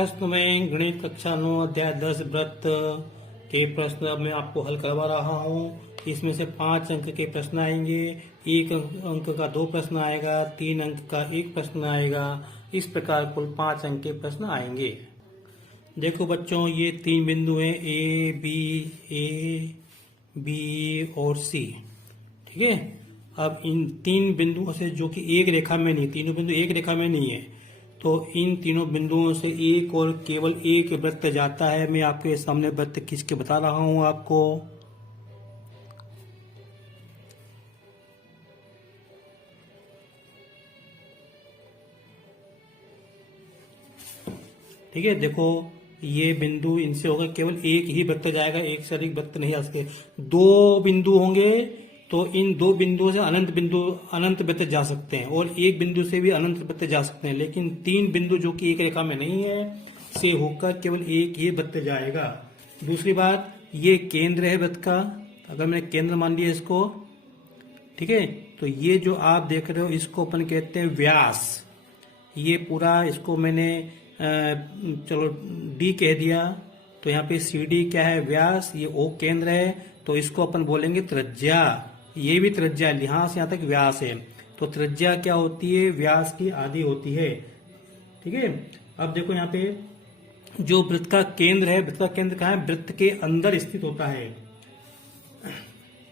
प्रश्न में गणित कक्षा 9 अध्याय 10 व्रत के प्रश्न अब मैं आपको हल करवा रहा हूँ। इसमें से 5 अंक के प्रश्न आएंगे, 1 अंक का 2 प्रश्न आएगा, 3 अंक का 1 प्रश्न आएगा। इस प्रकार कुल 5 अंक के प्रश्न आएंगे। देखो बच्चों, ये 3 बिंदु हैं ए बी और सी। ठीक है। अब इन 3 बिंदुओं से, जो कि एक रेखा में नहीं, तीनों बिंदु एक रेखा में नहीं है, तो इन तीनों बिंदुओं से एक और केवल एक वृत्त जाता है। मैं आपके सामने वृत्त खींच के बता रहा हूं आपको। ठीक है, देखो ये बिंदु, इनसे होगा केवल एक ही वृत्त जाएगा, एक से अधिक वृत्त नहीं आ सकते। 2 बिंदु होंगे तो इन 2 बिंदुओं से अनंत वृत्त जा सकते हैं, और एक बिंदु से भी अनंत वृत्त जा सकते हैं। लेकिन 3 बिंदु जो कि एक रेखा में नहीं है, से होकर केवल एक ही वृत्त जाएगा। दूसरी बात, ये केंद्र है वृत्त का, अगर मैंने केंद्र मान लिया इसको, ठीक है, तो ये जो आप देख रहे हो इसको अपन कहते हैं व्यास। ये पूरा, इसको मैंने चलो डी कह दिया, तो यहाँ पे सी डी क्या है, व्यास। ये ओ केंद्र है, तो इसको अपन बोलेंगे त्रिज्या। ये भी त्रिज्या, यहां से यहां तक व्यास है, तो त्रिज्या क्या होती है, व्यास की आधी होती है। ठीक है। अब देखो यहाँ पे जो वृत्त का केंद्र है, वृत्त का केंद्र कहाँ है, वृत्त के अंदर स्थित होता है।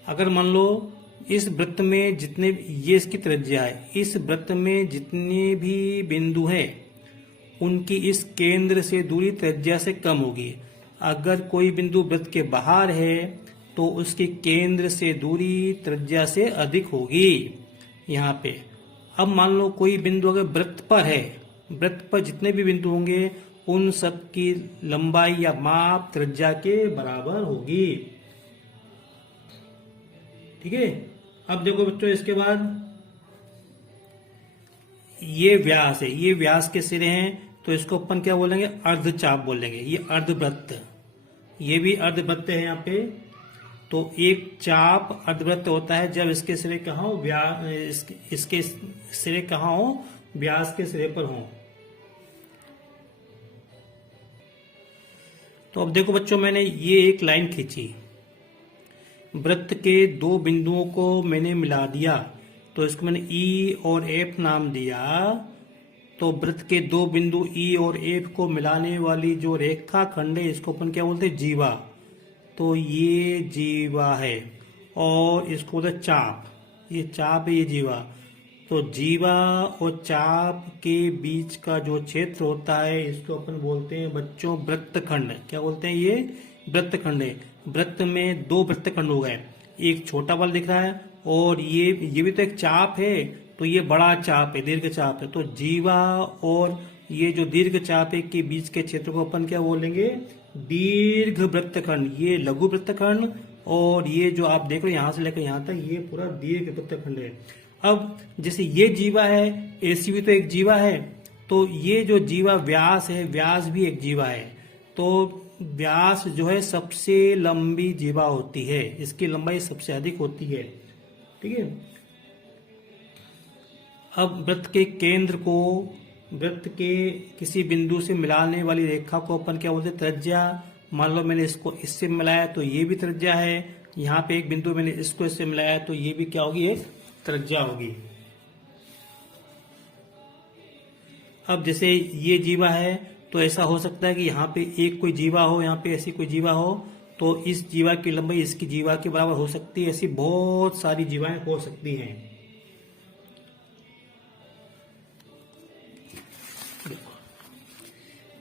अगर मान लो इस वृत्त में जितने, ये इसकी त्रिज्या है, इस वृत्त में जितने भी बिंदु हैं उनकी इस केंद्र से दूरी त्रिज्या से कम होगी। अगर कोई बिंदु वृत्त के बाहर है तो उसके केंद्र से दूरी त्रिज्या से अधिक होगी यहाँ पे। अब मान लो कोई बिंदु अगर वृत्त पर है, वृत्त पर जितने भी बिंदु होंगे उन सब की लंबाई या माप त्रिज्या के बराबर होगी। ठीक है। अब देखो बच्चों, इसके बाद ये व्यास है, ये व्यास के सिरे हैं, तो इसको अपन क्या बोलेंगे, अर्धचाप बोलेंगे। ये अर्धवृत्त, ये भी अर्धवृत्त है यहाँ पे। तो एक चाप अर्धवृत्त होता है जब इसके सिरे कहाँ हो, इसके सिरे कहाँ हो, व्यास के सिरे पर हो। तो अब देखो बच्चों, मैंने ये एक लाइन खींची, वृत्त के 2 बिंदुओं को मैंने मिला दिया, तो इसको मैंने ई और एफ नाम दिया। तो वृत्त के 2 बिंदु ई और एफ को मिलाने वाली जो रेखा खंड है, इसको अपन क्या बोलते हैं, जीवा। तो ये जीवा है, और इसको बोलते हैं चाप। ये चाप है, ये जीवा। तो जीवा और चाप के बीच का जो क्षेत्र होता है, इसको अपन बोलते हैं बच्चों वृत्तखंड। क्या बोलते हैं, ये वृत्तखंड है। वृत्त में 2 वृत्तखंड हो गए, एक छोटा वाला दिख रहा है, और ये भी तो एक चाप है, तो ये बड़ा चाप है, दीर्घ चाप है। तो जीवा और ये जो दीर्घ चाप है के बीच के क्षेत्र को अपन क्या बोलेंगे, दीर्घ वृत्तखंड। ये लघु वृत्तखंड, और ये जो आप देख रहे हो यहां से लेकर यहां तक, ये पूरा दीर्घ वृत्तखंड है। अब जैसे ये जीवा है, ऐसी भी तो एक जीवा है, तो ये जो जीवा व्यास है, व्यास भी एक जीवा है। तो व्यास जो है सबसे लंबी जीवा होती है, इसकी लंबाई सबसे अधिक होती है। ठीक है। अब वृत्त के केंद्र को वृत्त के किसी बिंदु से मिलाने वाली रेखा को अपन क्या बोलते हैं, त्रिज्या। मान लो मैंने इसको इससे मिलाया तो ये भी त्रिज्या है, यहाँ पे एक बिंदु मैंने इसको इससे मिलाया तो ये भी क्या होगी, एक त्रिज्या होगी। अब जैसे ये जीवा है, तो ऐसा हो सकता है कि यहाँ पे एक कोई जीवा हो, यहाँ पे ऐसी कोई जीवा हो, तो इस जीवा की लंबाई इसकी जीवा के बराबर हो सकती है। ऐसी बहुत सारी जीवाएं हो सकती हैं।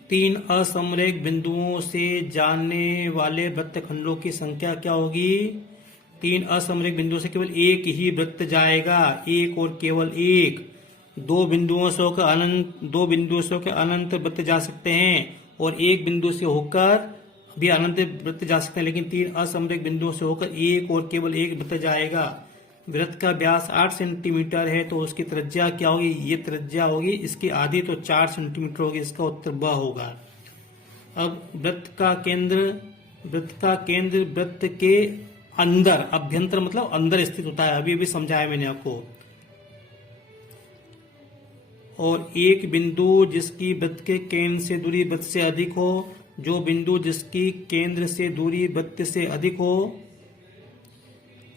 3 असमरेख बिंदुओं से जाने वाले वृत्तखंडों की संख्या क्या होगी, 3 असमरेख बिंदुओं से केवल एक ही वृत्त जाएगा, एक और केवल एक। 2 बिंदुओं से होकर अनंत वृत्त जा सकते हैं, और एक बिंदु से होकर भी अनंत वृत्त जा सकते हैं, लेकिन 3 असमरेख बिंदुओं से होकर एक और केवल एक वृत्त जाएगा। वृत्त का व्यास 8 सेंटीमीटर है, तो उसकी त्रिज्या क्या होगी, ये त्रिज्या होगी, इसकी आधी तो 4 सेंटीमीटर होगी। इसका उत्तर ब होगा। अब वृत्त का केंद्र वृत्त के अंदर, अभ्यंतर मतलब अंदर स्थित होता है। अभी समझाया मैंने आपको। और एक बिंदु जिसकी वृत्त के केंद्र से दूरी वृत्त से अधिक हो, जो बिंदु जिसकी केंद्र से दूरी वृत्त से अधिक हो,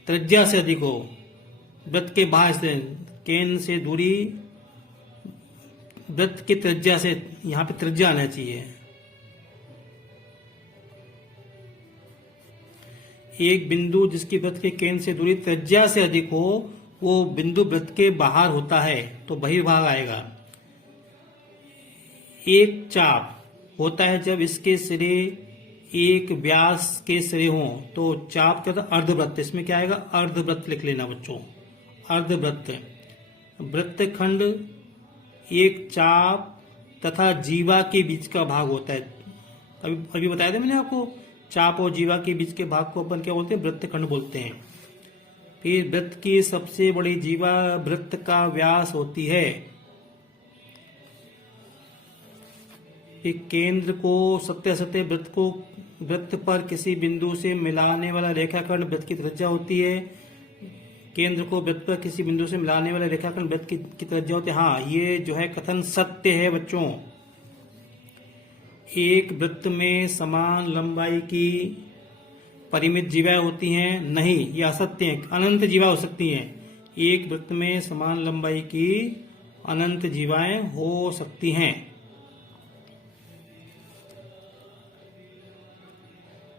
त्रिज्या से अधिक हो, वृत्त के बाहर से केंद्र से दूरी वृत्त की त्रिज्या से, यहां पे त्रिज्या आना चाहिए। एक बिंदु जिसकी वृत्त के केंद्र से दूरी त्रिज्या से अधिक हो, वो बिंदु वृत्त के बाहर होता है तो बहिर्भाग आएगा। एक चाप होता है जब इसके सिरे एक व्यास के सिरे हों, तो चाप क्या होता है? अर्धवृत्त। इसमें क्या आएगा? अर्धवृत्त लिख लेना बच्चों, अर्धवृत्त। वृत्तखंड एक चाप तथा जीवा के बीच का भाग होता है। अभी बताया था मैंने आपको, चाप और जीवा के बीच के भाग को अपन क्या बोलते हैं? वृत्तखंड बोलते हैं। फिर वृत्त की सबसे बड़ी जीवा वृत्त का व्यास होती है। एक केंद्र को सत्य वृत्त पर किसी बिंदु से मिलाने वाला रेखाखंड वृत्त की त्रिज्या होती है। केंद्र को वृत्त पर किसी बिंदु से मिलाने वाले रेखाखंड वृत्त की त्रिज्या होती है। हाँ, ये जो है कथन सत्य है बच्चों। एक वृत्त में समान लंबाई की परिमित जीवाएं होती हैं? नहीं, ये असत्य है। अनंत जीवा हो सकती हैं। एक वृत्त में समान लंबाई की अनंत जीवाएं हो सकती हैं।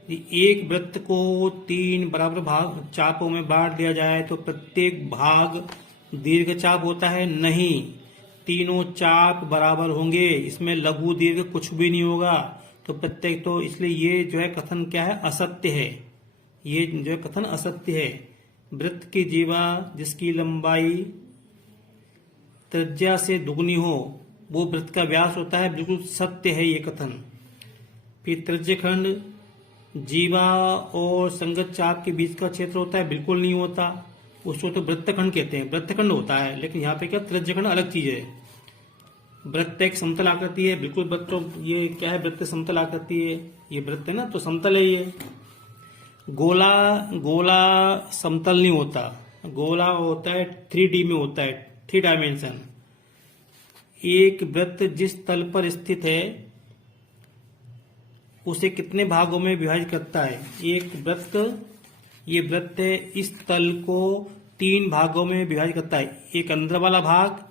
एक वृत्त को 3 बराबर भाग चापों में बांट दिया जाए तो प्रत्येक भाग दीर्घ चाप होता है? नहीं, तीनों चाप बराबर होंगे, इसमें लघु दीर्घ कुछ भी नहीं होगा। तो प्रत्येक, तो इसलिए ये जो है कथन क्या है? असत्य है। ये जो है कथन असत्य है। वृत्त की जीवा जिसकी लंबाई त्रिज्या से दुगनी हो, वो वृत्त का व्यास होता है। बिल्कुल सत्य है ये कथन। फिर त्रिज्यखंड जीवा और संगत चाप के बीच का क्षेत्र होता है? बिल्कुल नहीं होता, उसको तो वृत्तखंड कहते हैं। वृत्तखंड होता है, लेकिन यहाँ पे क्या? त्रिज्यखंड अलग चीज है। वृत्त एक समतल आकृति है। बिल्कुल बच्चों, ये क्या है? वृत्त समतल आकृति है। ये वृत्त है ना, तो समतल है ये। गोला समतल नहीं होता। गोला होता है 3D में होता है, 3 डायमेंशन। एक वृत्त जिस तल पर स्थित है उसे कितने भागों में विभाजित करता है? एक वृत्त, ये वृत्त है, इस तल को 3 भागों में विभाजित करता है। एक अंदर वाला भाग,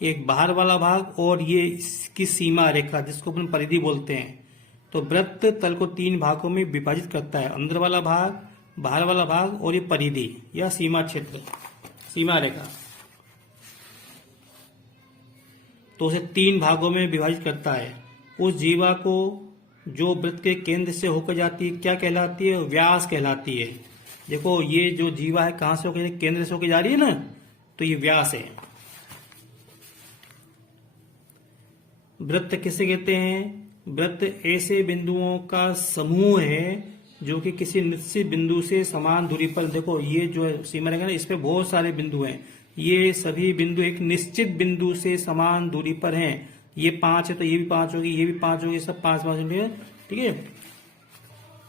एक बाहर वाला भाग, और ये इसकी सीमा रेखा जिसको अपन परिधि बोलते हैं। तो वृत्त तल को 3 भागों में विभाजित करता है, अंदर वाला भाग, बाहर वाला भाग और ये परिधि या सीमा क्षेत्र, सीमा रेखा। तो उसे 3 भागों में विभाजित करता है। उस जीवा को जो वृत्त के केंद्र से होकर जाती है क्या कहलाती है? व्यास कहलाती है। देखो, ये जो जीवा है कहां से होकर, केंद्र से होकर जा रही है ना, तो ये व्यास है। वृत्त किसे कहते हैं? वृत्त ऐसे बिंदुओं का समूह है जो कि किसी निश्चित बिंदु से समान दूरी पर, देखो ये जो है सीमा रेखा ना, इस पे बहुत सारे बिंदु हैं। ये सभी बिंदु एक निश्चित बिंदु से समान दूरी पर हैं। ये 5 है तो ये भी 5 होगी, ये भी 5 होगी, सब 5-5 होंगे, ठीक है।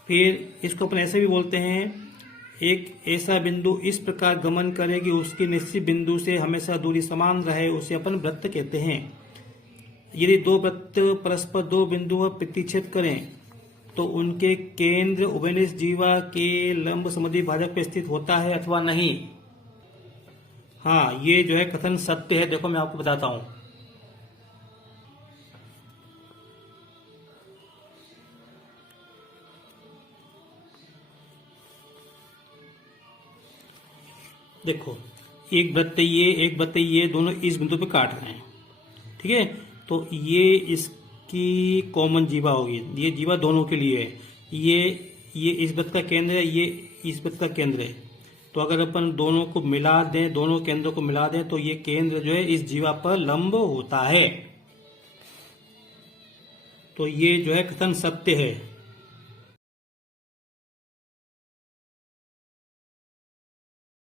फिर इसको अपन ऐसे भी बोलते हैं, एक ऐसा बिंदु इस प्रकार गमन करे कि उसकी निश्चित बिंदु से हमेशा दूरी समान रहे, उसे अपन वृत्त कहते हैं। यदि 2 वृत्त परस्पर 2 बिंदुओं पर प्रतिच्छेद करें तो उनके केंद्र उभयनिष्ठ जीवा के लंब समद्वि भाजक पर स्थित होता है अथवा नहीं? हाँ, ये जो है कथन सत्य है। देखो मैं आपको बताता हूं। देखो, एक वृत्त ये, एक वृत्त ये, दोनों इस बिंदु पे काट रहे हैं, ठीक है। तो ये इसकी कॉमन जीवा होगी, ये जीवा दोनों के लिए है। ये इस वृत्त का केंद्र है, ये इस वृत्त का केंद्र है। तो अगर अपन दोनों को मिला दें, दोनों केंद्रों को मिला दें, तो ये केंद्र जो है इस जीवा पर लंब होता है। तो ये जो है कथन सत्य है।